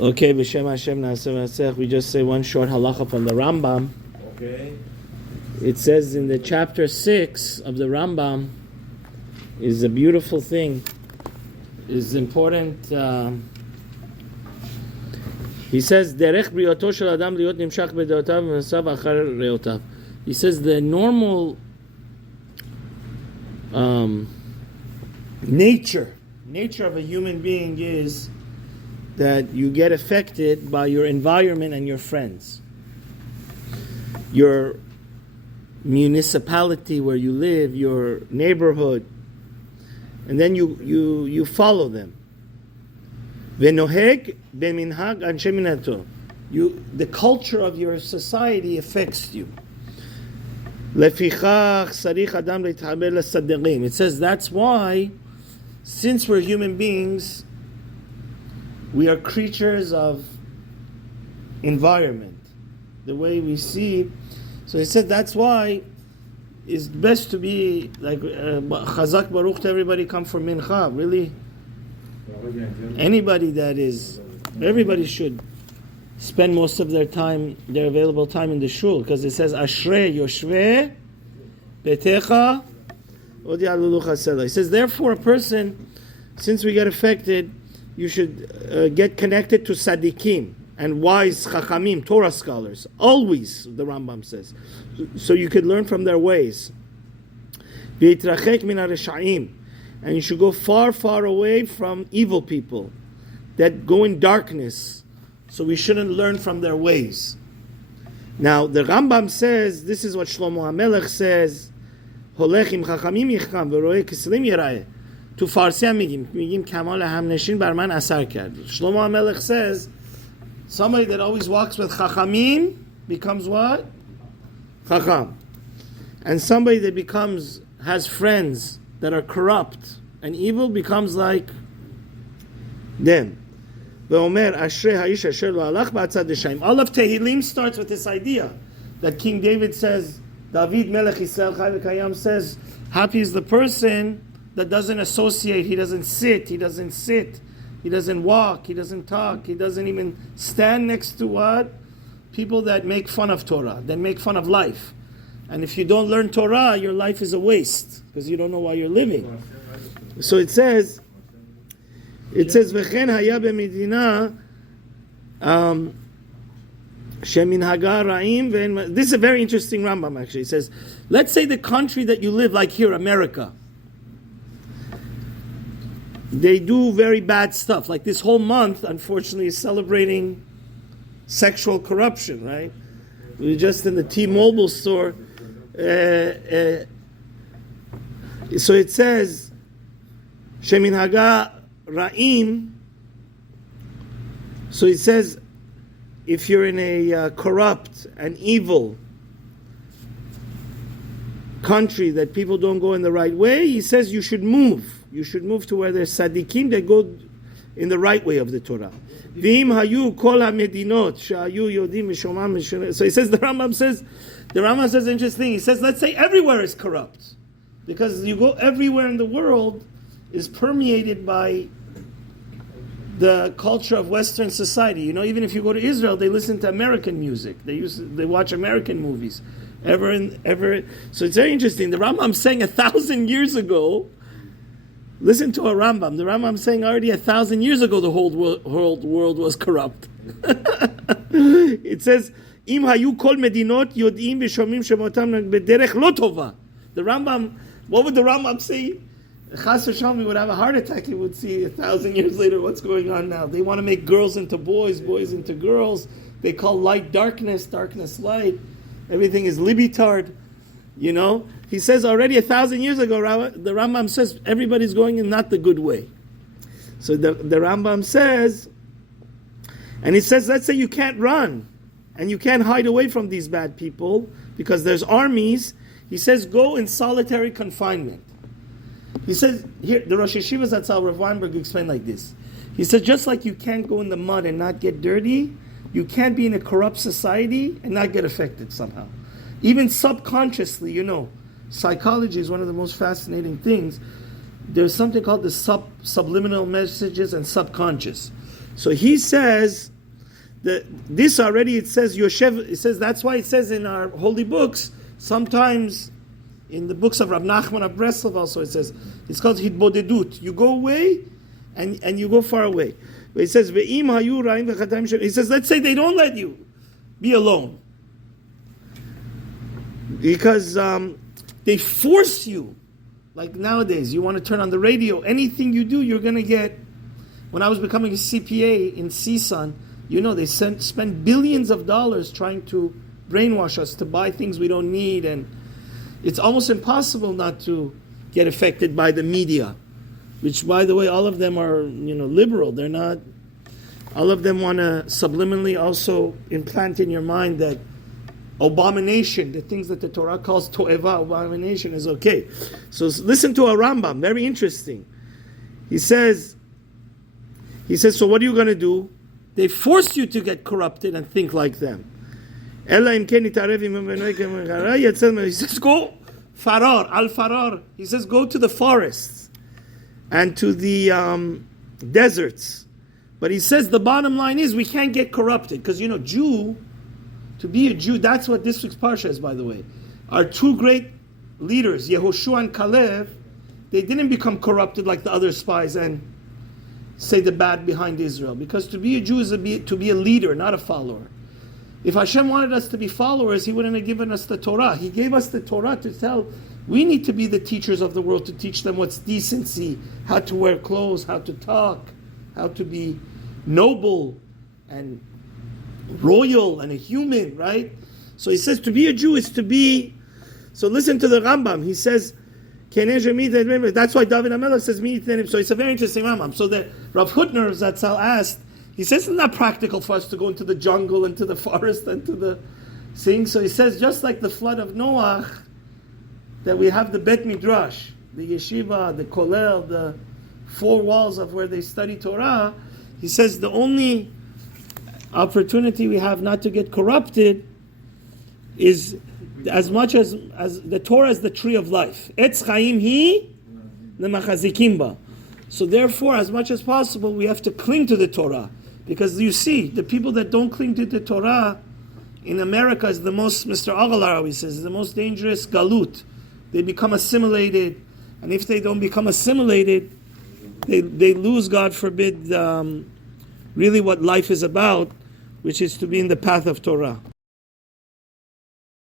Okay, B'Shem Hashem Na'aseh V'Asech. We just say one short halacha from the Rambam. Okay. It says in the chapter 6 of the Rambam is a beautiful thing. Is important. He says, "Derech briyato shel adam liot nimshach bedeotav v'masav achar reotav." He says the normal nature of a human being is that you get affected by your environment and your friends. Your municipality where you live, your neighborhood, and then you follow them. V'noheg b'minhag anshe minato. The culture of your society affects you. Lefichach sarich adam leithaber lesaderim. It says that's why, since we're human beings, we are creatures of environment. The way we see. So he said that's why it's best to be like Chazak Baruch to everybody come for mincha. Really, everybody should spend most of their available time in the shul, because it says Ashrei Yoshveh Betecha Od Ya'alulu Chasela. It says therefore a person, since we get affected, you should get connected to tzaddikim and wise chachamim, Torah scholars, always, the Rambam says, so you could learn from their ways. V'yitrachek min haresha'im, and you should go far, far away from evil people that go in darkness, so we shouldn't learn from their ways. Now, the Rambam says, this is what Shlomo HaMelech says, holech im chachamim yichkam v'roeh kislim yirayeh. To Farsi میگیم کمال همنشین بر من اثر کرد. Shlomo HaMelech says, somebody that always walks with chachamim becomes what? Chacham. And somebody that has friends that are corrupt and evil becomes like them. ואומר, אשרי האיש אשר לא הלך בצד השם. All of Tehillim starts with this idea that King David says, David Melech Yisrael Chai V'Kayam says, happy is the person that doesn't associate, he doesn't walk, he doesn't talk, he doesn't even stand next to what? People that make fun of Torah, that make fun of life. And if you don't learn Torah, your life is a waste, because you don't know why you're living. So it says, V'chen haya b'medina sheminhaga ra'im. This is a very interesting Rambam actually. It says, let's say the country that you live, like here, America, they do very bad stuff. Like this whole month, unfortunately, is celebrating sexual corruption, right? We were just in the T-Mobile store. So it says, Shemin Haga Ra'im. So it says, if you're in a corrupt and evil country that people don't go in the right way, he says you should move. You should move to where there's tzaddikim that go in the right way of the Torah. V'im hayu kol hamedinot shehayu yodim mishomam. So he says, the Rambam says interesting. He says, let's say everywhere is corrupt, because you go everywhere in the world is permeated by the culture of Western society. You know, even if you go to Israel, they listen to American music. They watch American movies. So it's very interesting. The Rambam saying 1,000 years ago. Listen to a Rambam. The Rambam saying already 1,000 years ago the whole world was corrupt. It says, "Im hayu kol medinot yodim v'shomim shemotam b'derech lo tova." The Rambam, what would the Rambam say? Chas v'shalom, would have a heart attack. He would see 1,000 years later what's going on now. They want to make girls into boys, boys into girls. They call light darkness, darkness light. Everything is libitard. You know, he says already 1,000 years ago, the Rambam says everybody's going in not the good way. So the Rambam says, and he says, let's say you can't run and you can't hide away from these bad people because there's armies. He says, go in solitary confinement. He says, here, the Rosh Yeshiva Zatzal Rav Weinberg explained like this. He said, just like you can't go in the mud and not get dirty, you can't be in a corrupt society and not get affected somehow. Even subconsciously, you know, psychology is one of the most fascinating things. There's something called the subliminal messages and subconscious. So he says that this already, it says Yoshev, it says that's why it says in our holy books, sometimes in the books of Rav Nachman of Breslov also it says, it's called Hitbodedut. You go away and you go far away. But it says, Ve'im hayu ra'im v'chatam. He says, let's say they don't let you be alone. Because they force you. Like nowadays, you want to turn on the radio. Anything you do, you're going to get. When I was becoming a CPA in CSUN, they spend billions of dollars trying to brainwash us to buy things we don't need. And it's almost impossible not to get affected by the media. Which, by the way, all of them are, liberal. They're not. All of them want to subliminally also implant in your mind that abomination, the things that the Torah calls to'eva, abomination, is okay. So listen to a Rambam, very interesting. He says, so what are you going to do? They force you to get corrupted and think like them. He says, go farar, al-farar. He says, go to the forests and to the deserts. But he says the bottom line is we can't get corrupted. Because, to be a Jew, that's what this week's Parsha is, by the way. Our two great leaders, Yehoshua and Caleb, they didn't become corrupted like the other spies and say the bad behind Israel. Because to be a Jew is to be a leader, not a follower. If Hashem wanted us to be followers, He wouldn't have given us the Torah. He gave us the Torah to tell, we need to be the teachers of the world, to teach them what's decency, how to wear clothes, how to talk, how to be noble and royal and a human, right? So he says to be a Jew is to be. So listen to the Rambam. He says, that's why David HaMelech says, so it's a very interesting Rambam. So the Rav Hutner Zatzal asked, he says it's not practical for us to go into the jungle, into the forest, and to the thing. So he says, just like the flood of Noah, that we have the Bet Midrash, the yeshiva, the kollel, the four walls of where they study Torah. He says the only opportunity we have not to get corrupted is as much as the Torah is the tree of life. Etz chaim hi lemachazikim ba. So therefore, as much as possible, we have to cling to the Torah. Because you see, the people that don't cling to the Torah in America is the most, Mr. Agalar always says, is the most dangerous galut. They become assimilated. And if they don't become assimilated, they lose, God forbid, really what life is about, which is to be in the path of Torah.